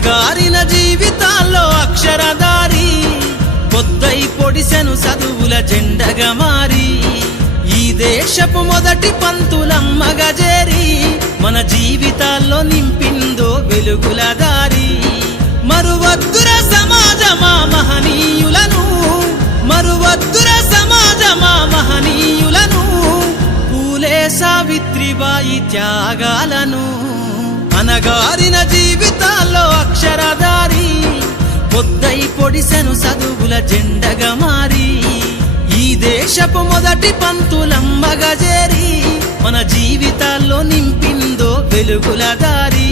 అనగారిన జీవితాల్లో అక్షరధారి పొద్దై పొడిసెను చదువుల జెండగా మారి ఈ దేశపు మొదటి పంతులమ్మగా చేరి మన జీవితాల్లో నింపిందో వెలుగుల దారి మరువద్దుర సమాజమా మహనీయులను మరువద్దుర సమాజమా మహనీయులను పూలే సావిత్రిబాయి త్యాగాలను అనగారిన జీవితాల్లో అక్షరధారి పొద్దై పొడిసెను చదువుల జెండగా మారి ఈ దేశపు మొదటి పంతులమ్మగా చేరి మన జీవితాల్లో నింపిందో వెలుగుల దారి